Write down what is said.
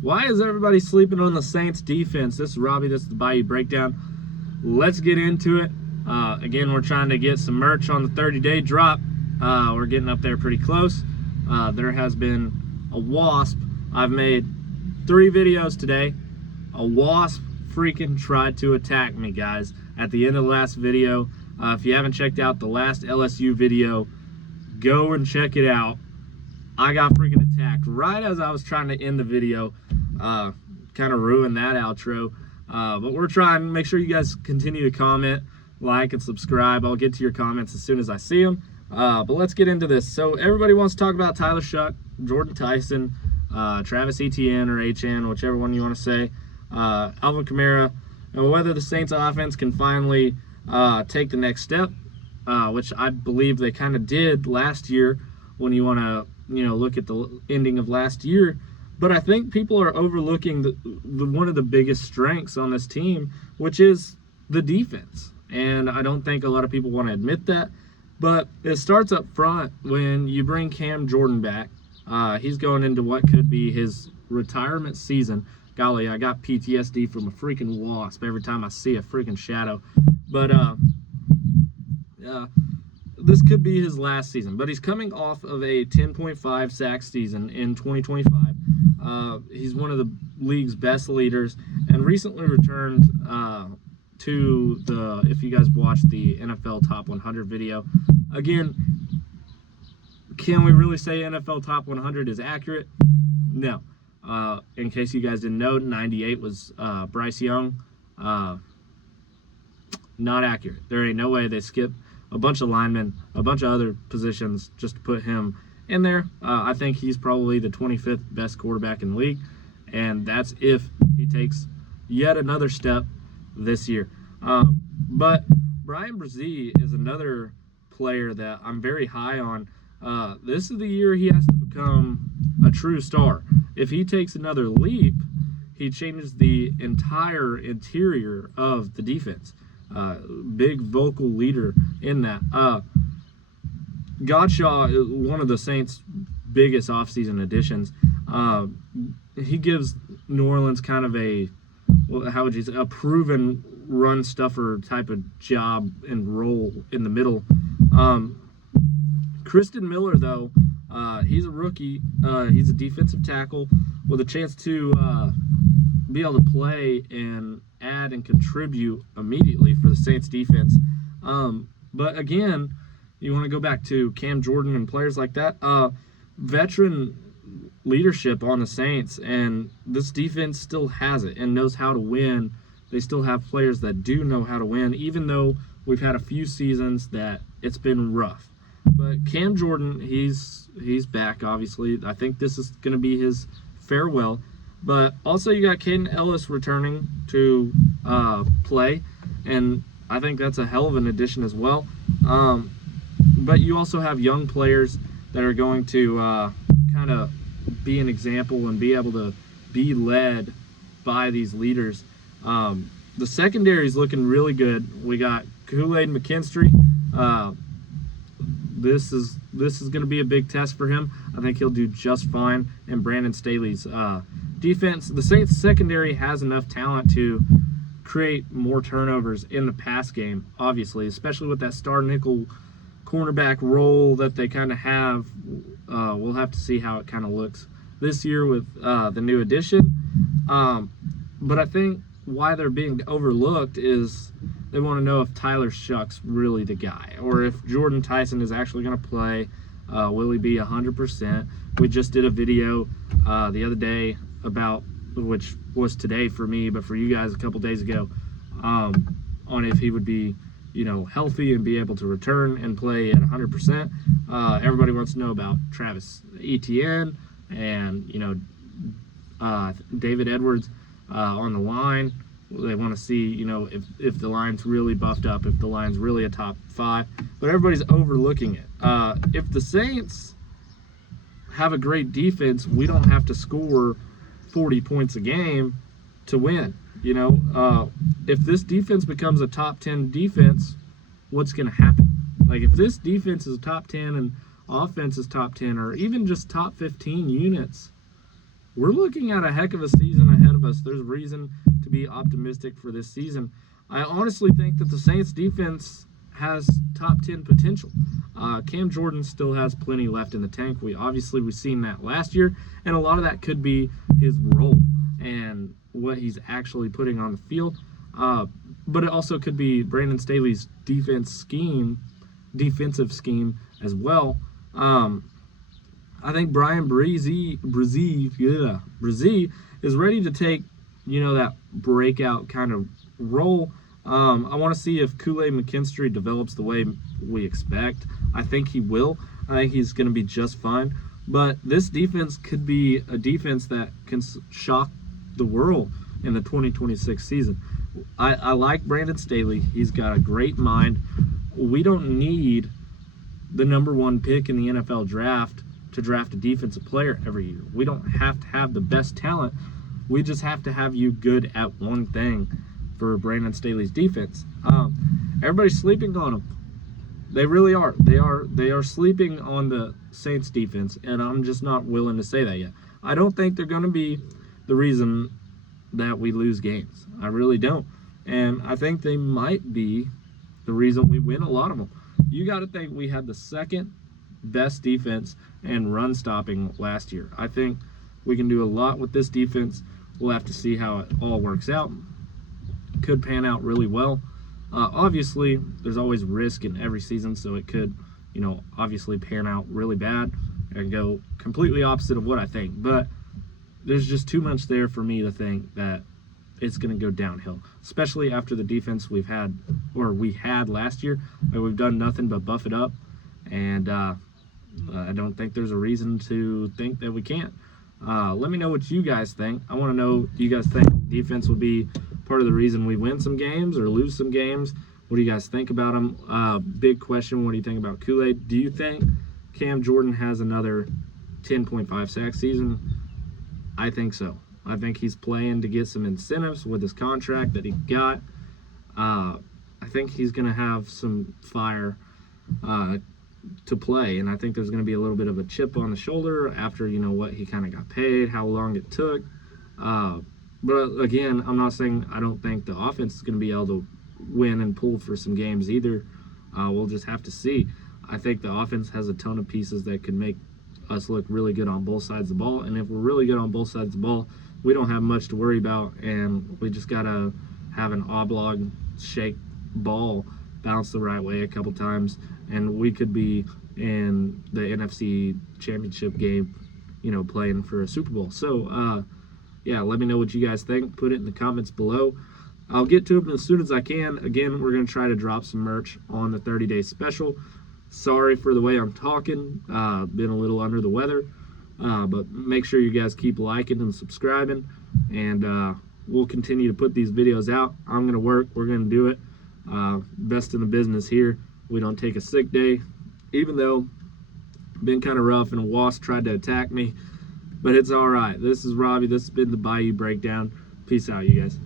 Why is everybody sleeping on the Saints defense? This is Robbie. This is the Bayou Breakdown. Let's get into it. Again, we're trying to get some merch on the 30-day drop. We're getting up there pretty close. There has been a wasp. I've made 3 videos today. A wasp freaking tried to attack me, guys, at the end of the last video. If you haven't checked out the last LSU video, go and check it out. I got freaking attacked right as I was trying to end the video. Kind of ruined that outro. But we're trying to make sure you guys continue to comment, like, and subscribe. I'll get to your comments as soon as I see them. But let's get into this. So everybody wants to talk about Tyler Shough, Jordan Tyson, Travis Etienne or HN, whichever one you want to say, Alvin Kamara, and whether the Saints offense can finally take the next step, which I believe they kind of did last year when you want to look at the ending of last year. But I think people are overlooking one of the biggest strengths on this team, which is the defense. And I don't think a lot of people want to admit that. But it starts up front when you bring Cam Jordan back. He's going into what could be his retirement season. Golly, I got PTSD from a freaking wasp every time I see a freaking shadow. But this could be his last season. But he's coming off of a 10.5 sack season in 2025. He's one of the league's best leaders and recently returned to the, if you guys watched the NFL Top 100 video. Again, can we really say NFL Top 100 is accurate? No. In case you guys didn't know, 98 was Bryce Young. Not accurate. There ain't no way they skipped a bunch of linemen, a bunch of other positions just to put him in there. I think he's probably the 25th best quarterback in the league, and that's if he takes yet another step this year. But Bryan Bresee is another player that I'm very high on. This is the year he has to become a true star. If he takes another leap, he changes the entire interior of the defense. Big vocal leader in that. Godchaux is one of the Saints' biggest offseason additions. He gives New Orleans kind of a, how would you say, a proven run stuffer type of job and role in the middle. Kristen Miller, though, he's a rookie. He's a defensive tackle with a chance to be able to play and add and contribute immediately for the Saints defense. But again, you want to go back to Cam Jordan and players like that. Veteran leadership on the Saints, and this defense still has it and knows how to win. They still have players that do know how to win, even though we've had a few seasons that it's been rough. But Cam Jordan, he's back, obviously. I think this is going to be his farewell. But also you got Caden Ellis returning to play, and I think that's a hell of an addition as well. But you also have young players that are going to kind of be an example and be able to be led by these leaders. The secondary is looking really good. We got Kool-Aid McKinstry. This is going to be a big test for him. I think he'll do just fine. And Brandon Staley's defense. The Saints secondary has enough talent to create more turnovers in the pass game, obviously, especially with that star nickel cornerback role that they kind of have. We'll have to see how it kind of looks this year with the new addition. But I think why they're being overlooked is they want to know if Tyler Shough's really the guy, or if Jordan Tyson is actually going to play. Will he be 100%? We just did a video the other day about, which was today for me, but for you guys a couple days ago, on if he would be, healthy and be able to return and play at 100%. Everybody wants to know about Travis Etienne and, David Edwards on the line. They want to see, if the line's really buffed up, if the line's really a top 5. But everybody's overlooking it. If the Saints have a great defense, we don't have to score 40 points a game to win. If this defense becomes a top 10 defense, what's going to happen? Like, if this defense is top 10 and offense is top 10, or even just top 15 units, we're looking at a heck of a season ahead of us. There's reason to be optimistic for this season. I honestly think that the Saints defense has top 10 potential. Cam Jordan still has plenty left in the tank. We've seen that last year, and a lot of that could be his role and what he's actually putting on the field. But it also could be Brandon Staley's defensive scheme as well. I think Brian Brzee is ready to take, that breakout kind of role. I want to see if Kool-Aid McKinstry develops the way we expect. I think he will. I think he's going to be just fine. But this defense could be a defense that can shock the world in the 2026 season. I like Brandon Staley. He's got a great mind. We don't need the number 1 pick in the NFL draft to draft a defensive player every year. We don't have to have the best talent. We just have to have you good at one thing for Brandon Staley's defense. Everybody's sleeping on him. They really are. They are sleeping on the Saints defense, and I'm just not willing to say that yet. I don't think they're going to be the reason that we lose games. I really don't. And I think they might be the reason we win a lot of them. You got to think we had the second best defense and run stopping last year. I think we can do a lot with this defense. We'll have to see how it all works out. Could pan out really well. Obviously, there's always risk in every season, so it could, obviously pan out really bad and go completely opposite of what I think. But there's just too much there for me to think that it's going to go downhill, especially after the defense we had last year. We've done nothing but buff it up, and I don't think there's a reason to think that we can't. Let me know what you guys think. I want to know, do you guys think defense will be part of the reason we win some games or lose some games? What do you guys think about them? Big question, what do you think about Kool-Aid? Do you think Cam Jordan has another 10.5 sack season? I think so. I think he's playing to get some incentives with his contract that he got. I think he's going to have some fire to play, and I think there's going to be a little bit of a chip on the shoulder after, what he kind of got paid, how long it took. But again, I'm not saying I don't think the offense is going to be able to win and pull for some games either. We'll just have to see. I think the offense has a ton of pieces that could make us look really good on both sides of the ball, and if we're really good on both sides of the ball, we don't have much to worry about, and we just got to have an oblong shaped ball bounce the right way a couple times, and we could be in the NFC Championship game, playing for a Super Bowl. So, yeah, let me know what you guys think. Put it in the comments below. I'll get to them as soon as I can. Again, we're going to try to drop some merch on the 30-day special. Sorry for the way I'm talking. Been a little under the weather. But make sure you guys keep liking and subscribing. And we'll continue to put these videos out. I'm going to work. We're going to do it. Best in the business here. We don't take a sick day. Even though been kind of rough and a wasp tried to attack me. But it's all right. This is Robbie. This has been the Bayou Breakdown. Peace out, you guys.